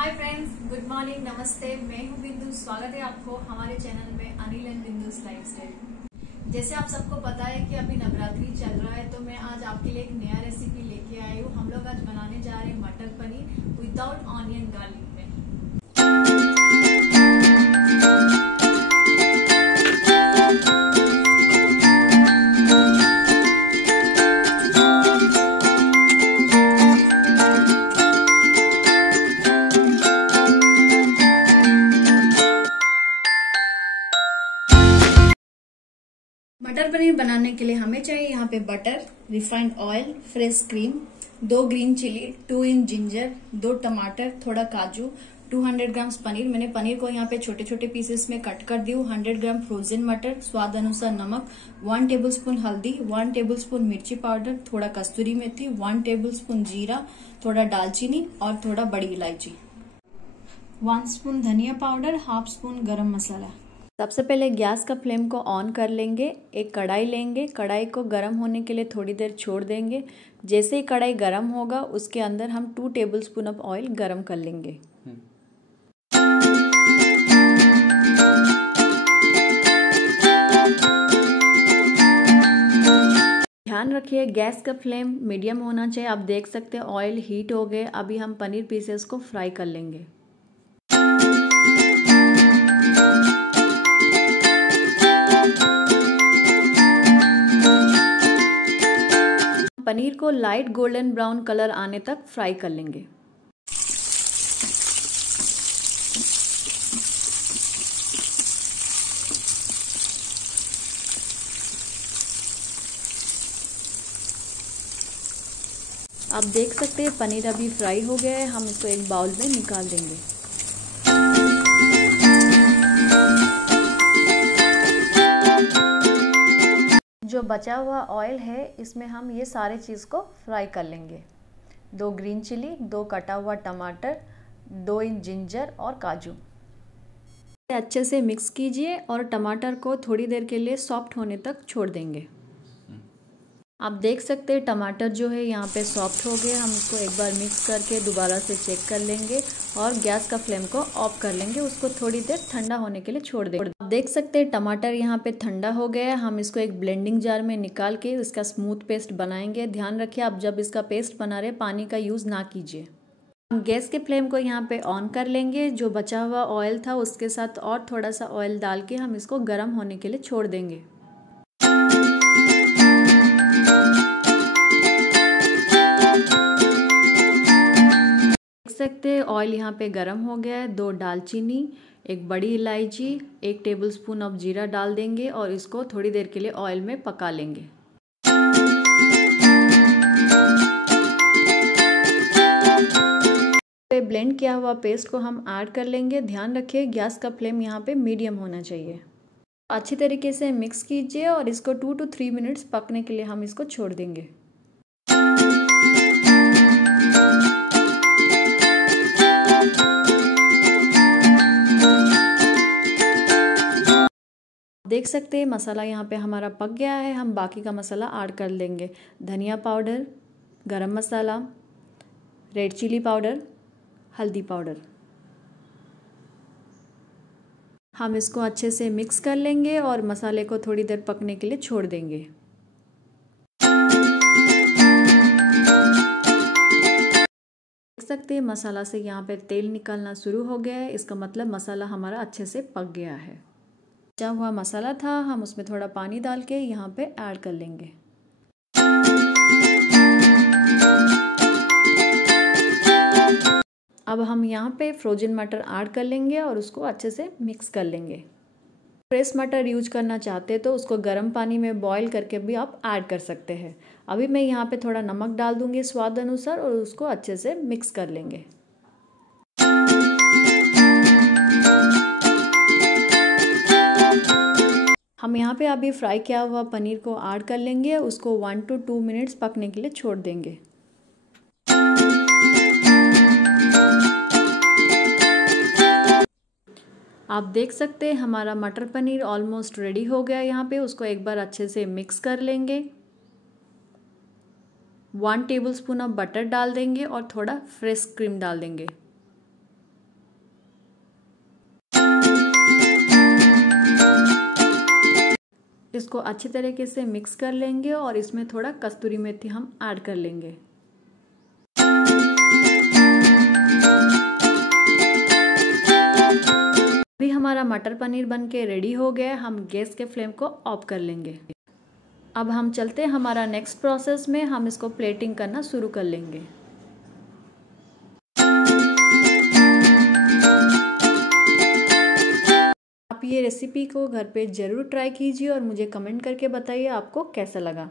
Hi friends, good morning, नमस्ते। मैं हूँ बिंदु। स्वागत है आपको हमारे चैनल में अनिल एंड बिंदुस लाइफस्टाइल। जैसे आप सबको पता है कि अभी नवरात्रि चल रहा है, तो मैं आज आपके लिए एक नया रेसिपी लेके आई हूँ। हम लोग आज बनाने जा रहे हैं मटर पनीर विदाउट ऑनियन गार्लिक में। मटर पनीर बनाने के लिए हमें चाहिए यहाँ पे butter, refined oil, fresh cream, 2 green chilli, 2 inch ginger, 2 टमाटर, थोड़ा काजू, 200 ग्राम पनीर। मैंने पनीर को यहाँ पे छोटे छोटे पीसेस में कट कर दी हूँ। 100 ग्राम फ्रोजन मटर, स्वाद अनुसार नमक, 1 टेबलस्पून हल्दी, 1 टेबलस्पून मिर्ची पाउडर, थोड़ा कस्तूरी मेथी, 1 टेबलस्पून जीरा, थोड़ा दालचीनी और थोड़ा बड़ी इलायची, 1 स्पून धनिया पाउडर, हाफ स्पून गरम मसाला। सबसे पहले गैस का फ्लेम को ऑन कर लेंगे। एक कढ़ाई लेंगे, कढ़ाई को गर्म होने के लिए थोड़ी देर छोड़ देंगे। जैसे ही कढ़ाई गर्म होगा उसके अंदर हम 2 टेबलस्पून ऑफ ऑयल गर्म कर लेंगे। ध्यान रखिए गैस का फ्लेम मीडियम होना चाहिए। आप देख सकते हैं ऑयल हीट हो गए। अभी हम पनीर पीसेस को फ्राई कर लेंगे। पनीर को लाइट गोल्डन ब्राउन कलर आने तक फ्राई कर लेंगे। आप देख सकते हैं पनीर अभी फ्राई हो गया है। हम इसको एक बाउल में निकाल देंगे। जो बचा हुआ ऑयल है इसमें हम ये सारे चीज़ को फ्राई कर लेंगे। 2 ग्रीन चिली, 2 कटा हुआ टमाटर, 2 इंच जिंजर और काजू। अच्छे से मिक्स कीजिए और टमाटर को थोड़ी देर के लिए सॉफ्ट होने तक छोड़ देंगे। आप देख सकते हैं टमाटर जो है यहाँ पे सॉफ्ट हो गए। हम इसको एक बार मिक्स करके दोबारा से चेक कर लेंगे और गैस का फ्लेम को ऑफ कर लेंगे। उसको थोड़ी देर ठंडा होने के लिए छोड़ देंगे। आप देख सकते हैं टमाटर यहाँ पे ठंडा हो गया है। हम इसको एक ब्लेंडिंग जार में निकाल के इसका स्मूथ पेस्ट बनाएंगे। ध्यान रखिए आप जब इसका पेस्ट बना रहे पानी का यूज़ ना कीजिए। हम गैस के फ्लेम को यहाँ पे ऑन कर लेंगे। जो बचा हुआ ऑयल था उसके साथ और थोड़ा सा ऑयल डाल के हम इसको गर्म होने के लिए छोड़ देंगे। सकते हैं ऑयल यहाँ पे गरम हो गया है। 2 दालचीनी, 1 बड़ी इलायची, 1 टेबलस्पून ऑफ जीरा डाल देंगे और इसको थोड़ी देर के लिए ऑयल में पका लेंगे। ब्लेंड किया हुआ पेस्ट को हम ऐड कर लेंगे। ध्यान रखिए गैस का फ्लेम यहाँ पे मीडियम होना चाहिए। अच्छी तरीके से मिक्स कीजिए और इसको 2 to 3 मिनट्स पकने के लिए हम इसको छोड़ देंगे। देख सकते हैं मसाला यहाँ पे हमारा पक गया है। हम बाकी का मसाला ऐड कर लेंगे। धनिया पाउडर, गरम मसाला, रेड चिली पाउडर, हल्दी पाउडर। हम इसको अच्छे से मिक्स कर लेंगे और मसाले को थोड़ी देर पकने के लिए छोड़ देंगे। देख सकते हैं मसाला से यहाँ पे तेल निकलना शुरू हो गया है। इसका मतलब मसाला हमारा अच्छे से पक गया है। बचा हुआ मसाला था हम उसमें थोड़ा पानी डाल के यहाँ पे ऐड कर लेंगे। अब हम यहाँ पे फ्रोजन मटर ऐड कर लेंगे और उसको अच्छे से मिक्स कर लेंगे। फ्रेश मटर यूज करना चाहते हैं तो उसको गर्म पानी में बॉईल करके भी आप ऐड कर सकते हैं। अभी मैं यहाँ पे थोड़ा नमक डाल दूंगी स्वाद अनुसार और उसको अच्छे से मिक्स कर लेंगे। हम यहाँ पे अभी फ्राई किया हुआ पनीर को ऐड कर लेंगे। उसको 1 to 2 मिनट्स पकने के लिए छोड़ देंगे। आप देख सकते हैं हमारा मटर पनीर ऑलमोस्ट रेडी हो गया। यहाँ पे उसको एक बार अच्छे से मिक्स कर लेंगे। 1 टेबलस्पून ऑफ बटर डाल देंगे और थोड़ा फ्रेश क्रीम डाल देंगे। इसको अच्छी तरीके से मिक्स कर लेंगे और इसमें थोड़ा कस्तूरी मेथी हम ऐड कर लेंगे। अभी हमारा मटर पनीर बनके रेडी हो गया है। हम गैस के फ्लेम को ऑफ कर लेंगे। अब हम चलते हैं हमारा नेक्स्ट प्रोसेस में। हम इसको प्लेटिंग करना शुरू कर लेंगे। आप ये रेसिपी को घर पे ज़रूर ट्राई कीजिए और मुझे कमेंट करके बताइए आपको कैसा लगा।